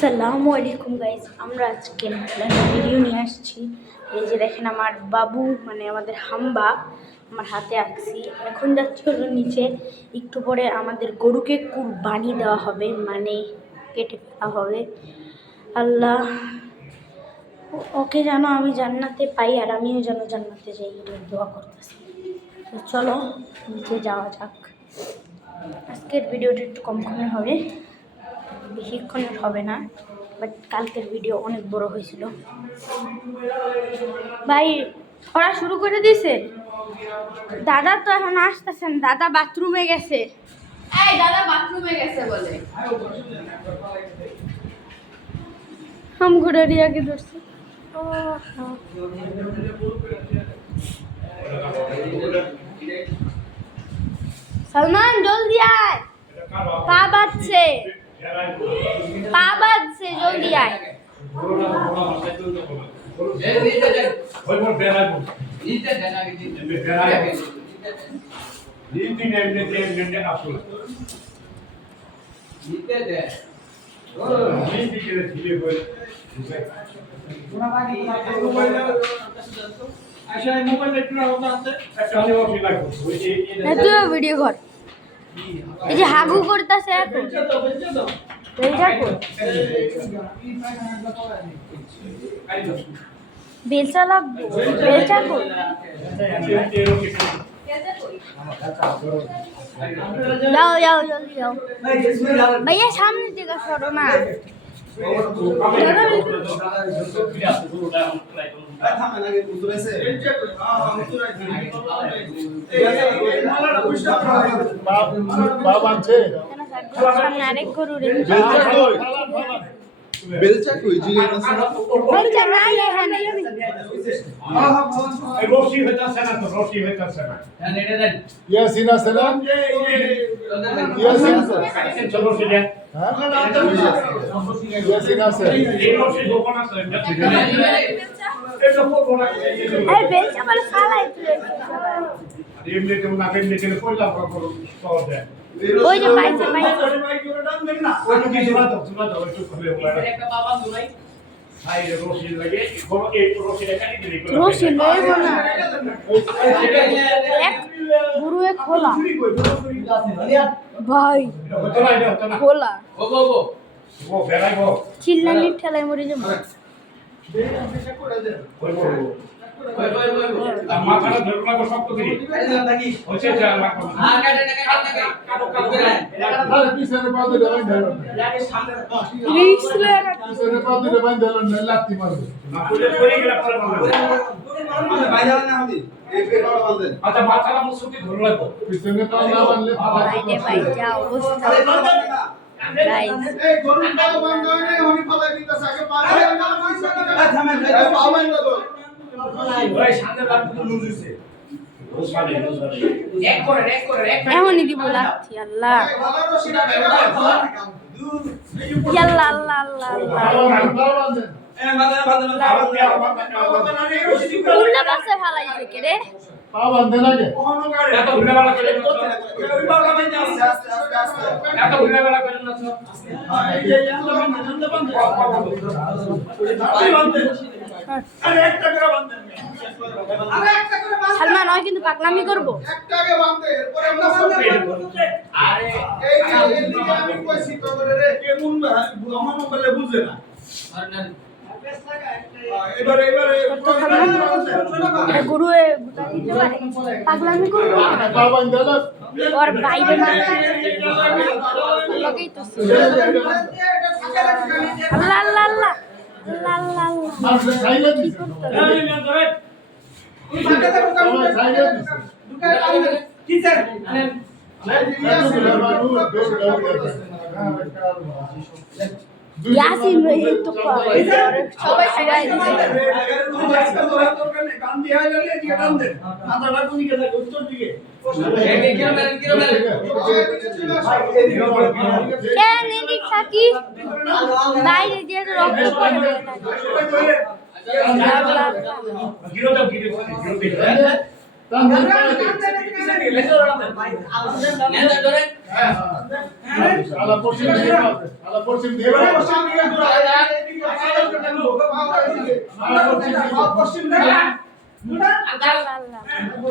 আসসালামু আলাইকুম গাইস, আমরা আজকে একটা ভিডিও নিয়ে আসছি। এই যে দেখেন আমার বাবু মানে আমাদের হাম্বা আমার হাতে আঁকছি। এখন যাচ্ছি হলো নিচে, একটু পরে আমাদের গরুকে কুরবানি দেওয়া হবে, মানে কেটে ফেলা হবে। আল্লাহ ওকে যেন আমি জান্নাতে পাই আর আমিও যেন জান্নাতে যাই, এটা দোয়া করতেছি। তো চলো নিচে যাওয়া যাক। আজকের ভিডিওটা একটু কম হবে, বেশিক্ষণের হবে না, বাট কালকের ভিডিও অনেক বড় হয়েছিল। ভাই পড়া শুরু করে দিয়েছে? দাদা তো এখন আসতেছেন, দাদা বাথরুমে গেছে। এই দাদা বাথরুমে গেছে বলে হাম ঘুরে রিয়াকে ধরছি। সালমান জলদি আয়, পা বাজছে, পা বাজছে, জলদি আয়। ভিডিও কর, এই যে হাগু করতেছে এখন। বেলচা লাগবে, বেলচা কই? যাও যাও জলদি যাও ভাইয়া, সামনে থেকে সরো না। সামনে আরেক গরু বেলচা কই জিজ্ঞাসা বেলচা নাই এখানে। রশি হইতাছে না তো, রশি হইতাছে না। ইয়াসিন আসসালাম ইয়াসিন চলো সিলে। হ্যাঁ ইয়াসিন আসসালাম এই রশি দোকান আছে এটা ফটো না। এই বেলচা বলে খালাই তুই। এমনি তো না পেলে কেন কইলা করো সব দেয়। ওই যে পাইছে পাইছে। ওই তো কিছু না তো একটু খুলে ওরা একটা বাবা দুলাই ভাই রশি লাগে বড় এই রশি লাগাই দিলি। রশি লইব না, এক গুরুয়ে খোলা ভাই, খোলা ও বেরাইবো চিল্লানি ঠেলাই মরে যাবো। মাথাটা ধরে লাগো শক্ত করে হচ্ছে যা লাগো। হ্যাঁ কাটে না আরে পিছনে পা দিয়ে বাইন ধরো লাগে সামনে রিক্স লাগা। পিছনে পা দিয়ে বাইন ধরো না লাত্তি মারবে না পড়ে পড়ে গেল পরে বলবো বাইরে না হবে এই বড় বাঁধ দেন। আচ্ছা মাথাটা মুসুকি ধরে লাগো পিছনে পা না বাঁধলে বাইরে ভাই যা অবস্থা গাইস। এই গরুর পা বাঁধ দেন না হনি ফলাই দিতেছে আগে পা দিয়ে না থামেন পা বাঁধ দাও। ওই সামনে বাদ তো লুজ হইছে রোসালে এক করে এমনই দিব লাগছি। আল্লাহ ইয়াল্লা আল্লাহ আল্লাহ আল্লাহ। উল্টা পাশে ফালাইছে কে রে? পা বাঁধে না কে এত উল্লাবালা করে না ওই বাবা ভাই আস্তে আস্তে আস্তে এত উল্লাবালা করে না তো এই যে জানতে বাঁধে আরে একটা করে বাঁধে আরে একটা করে বাঁধে। সালমান হয় কিন্তু পাগলামি করবো। একটাকে বাঁধে এরপরে আমরা বাঁধে আরে এই যে এদিকে আমি কইছি তো করে রে কেমন আমার মোবাইলে বুঝে না এবারে গুরুয়ে গুতা দিতে পারে, পাগলামি করবো পা বাঁধে না ওর বাইরে লগেই তো আল্লাহ আল্লাহ আল্লাহ আল্লাহ আল্লাহ আল্লাহ। মারলে খাইলে দিছে এই না ধরে ওই ফাঁকাতে ঢুকা খাইলে দিছে কি স্যার ইয়াসিন ভাই তো সবাই সবাই কান দিয়ে আইলে দিয়ে কান দে মাথাটা কোন দিকে থাকে উত্তর দিকে কেন এদিক থাকি বাইরে দিয়ে তো রক্ত পড়বে। গিরো দাও গিরো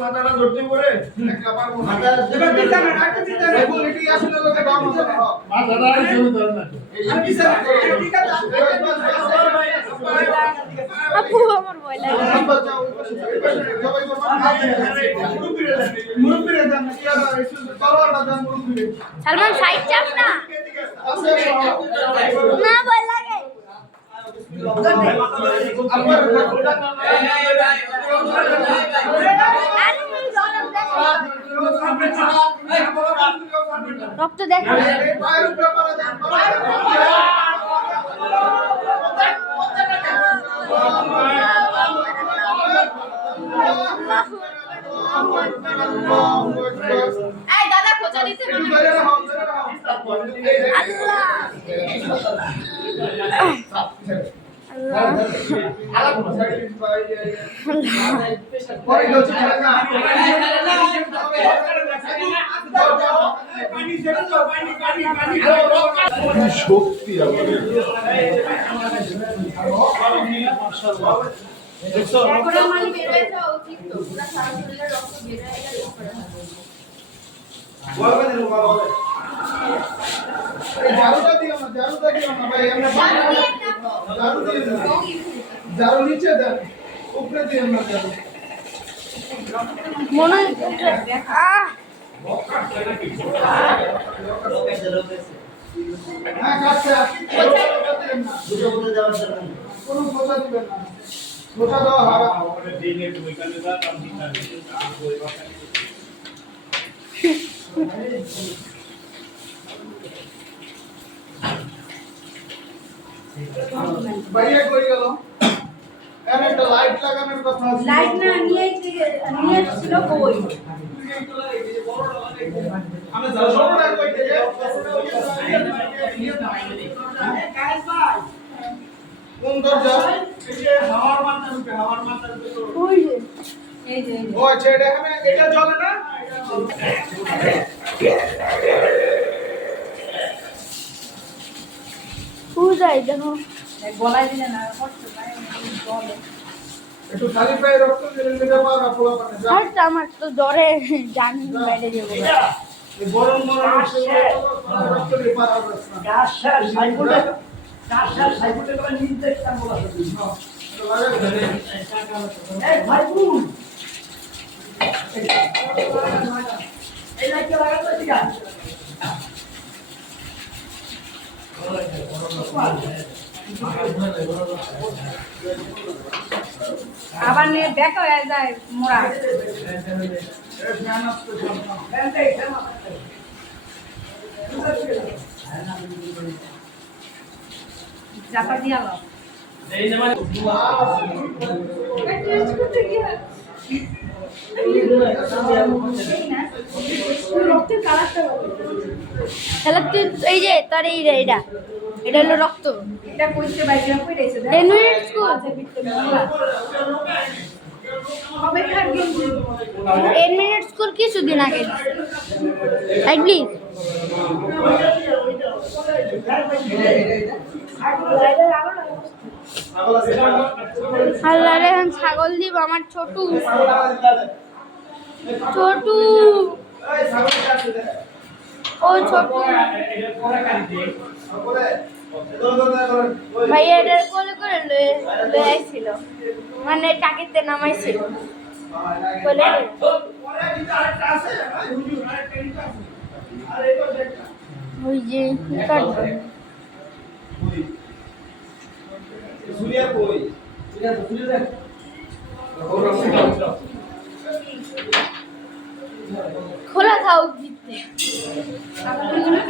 মাথাটা ধরতে পারে একটা বার মাথা এবার দিতা না রাখতে দিতা না কোয়ালিটি আসলে লোকে দাম হবে মাথাটা জমি ধরে না এই পিছনে ঠিক আছে আপু আমার ভয় লাগে মুরব্বিরে দাম না কি আর তলোয়ারটা দাম মুরব্বিরে সালমান সাইড চাপ না না ভয় লাগে রক্ত দেখো এই দাদা খোঁচা দিতে শক্তি এখন মানে বের হয়ে যাওয়া উচিত তো পুরো সারা শরীরে রক্ত বের হয়ে গেলে জারুটা দিও না ভাই আমরা জারু নিচে দেন উপরে দিও না জারু মনে হ্যাঁ কাটছে কোনো খোঁচা দিবেন না খোঁচা দেওয়া হারাম ভাইয়া কই গেল এর একটা লাইট লাগানোর কথা আছে লাইট না নিয়ে ছিল কই আমি ছোটটা কই থেকে কোন দরজা এই যে হাওয়ার মাথার উপরে ওই যে এই যে ও আচ্ছা এটা এখানে এটা জ্বলে না পূজাই দেখো গলায় দিলে না কষ্ট পায় জলে একটু খালি পায়ে রক্ত দিলে নিতে পারবা পোলা পানে যা আর তো আমার তো জ্বরে জান বাইরে যাবো এই গরম রক্ত দিয়ে পার হবে আবার নিয়ে দেখা হয়ে যায় মোড়া চাপা দিয়া লো রক্তের কালারটা তাহলে তুই এই যে তোর এটা হলো রক্ত এটা কইতে বাইরে কইরাইছে 10 মিনিট স্কুল হবে খার গেঞ্জি 10 মিনিট স্কুল কিছুদিন আগে রাইট প্লিজ আল্লাহ রে ছাগল দিব আমার ছোটু ও ছোটু ভাইয়া এটার কোলে করে লয়ে আইছিল মানে টাকিতে নামাইছিল কোলে ওই যে কাটবে খোলা থাও দিতে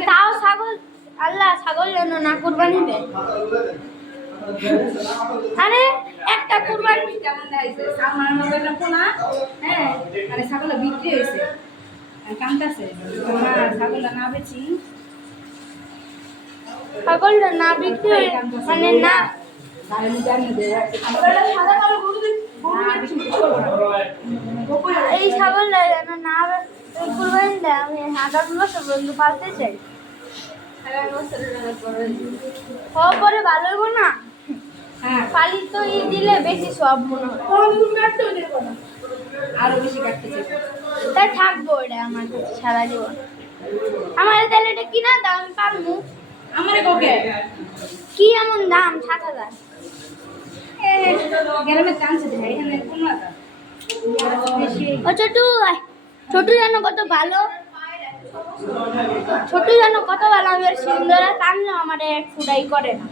তাও ছাগল আল্লাহ ছাগল যেন না কুরবানি দেয় আরে একটা কুরবানি কেমন দেখাইছে আমার মতো না পোনা হ্যাঁ মানে ছাগল বিক্রি হয়েছে কামতাছে না ছাগল না বেচি ছাগলটা না বিক্রি হয়ে মানে না আর আমি জানি যে সাদা কালো গরু এই ছাগলটা যেন না কুরবানি দেয় আমি আগামী বছর পর্যন্ত পালতে চাই পরে ভালো হইব না হ্যাঁ পালিত দিলে বেশি সব মনে হয় আরো বেশি কাটতে চাই তাই থাকবো এটা আমার কাছে সারা জীবন আমার তাহলে এটা কিনা দাম আমি পারবো আমারে কোকে কি এমন দাম 7,000 গ্রামে টানছে ভাই এখানে কোন লাগা ও ছোটু ছোটু জানো কত ভালো ছোটু জানো কত ভালো আমি আর সুন্দর কান্না আমার এক ফুটাই করে না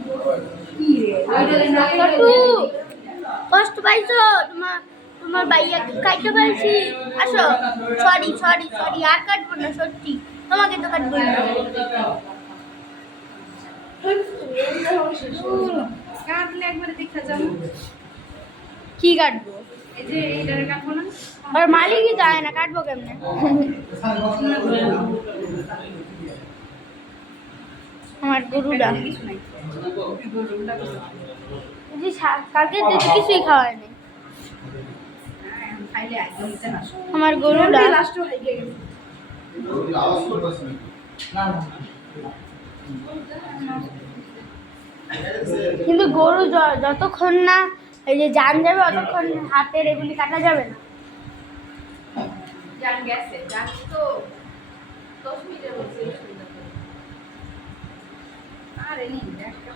কি রে ওইটা না ছোটু কষ্ট পাইছো তোমার তোমার ভাইয়াকে কাটতে পারছি আসো সরি সরি সরি আর কাটবো না সত্যি তোমাকে তো কাটবো না কাটলে একবারে দেখা যাবো কি কাটবো এই যে এইটারে কাটবো না আর মালিকই যায় না কাটবো কেমনে আমার গরুটা কিছু নাই যে কালকে তো কিছুই খাওয়ায় নাই খাইলে একদম নিতে না আমার গরুটা লাস্ট হয়ে গেছে আওয়াজ করতেছ না কিন্তু গরু যতক্ষণ না এই যে জান যাবে অতক্ষণ হাতের এগুলি কাটা যাবে না জান গেছে জান তো 10 মিনিটের মধ্যে আরে নি একটা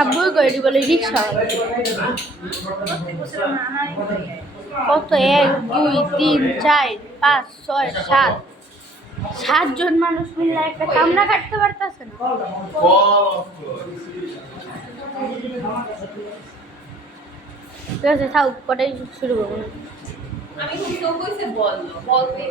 আব্বুই করে দি বলে রিক্সা কত 1 2 3 4 5 6 7 7 মানুষ মিলে একটা কামরা কাটতে পারতেছে না ঠিক আছে থাক কটাই শুরু করবো আমি খুব তো কইছে বল পেয়ে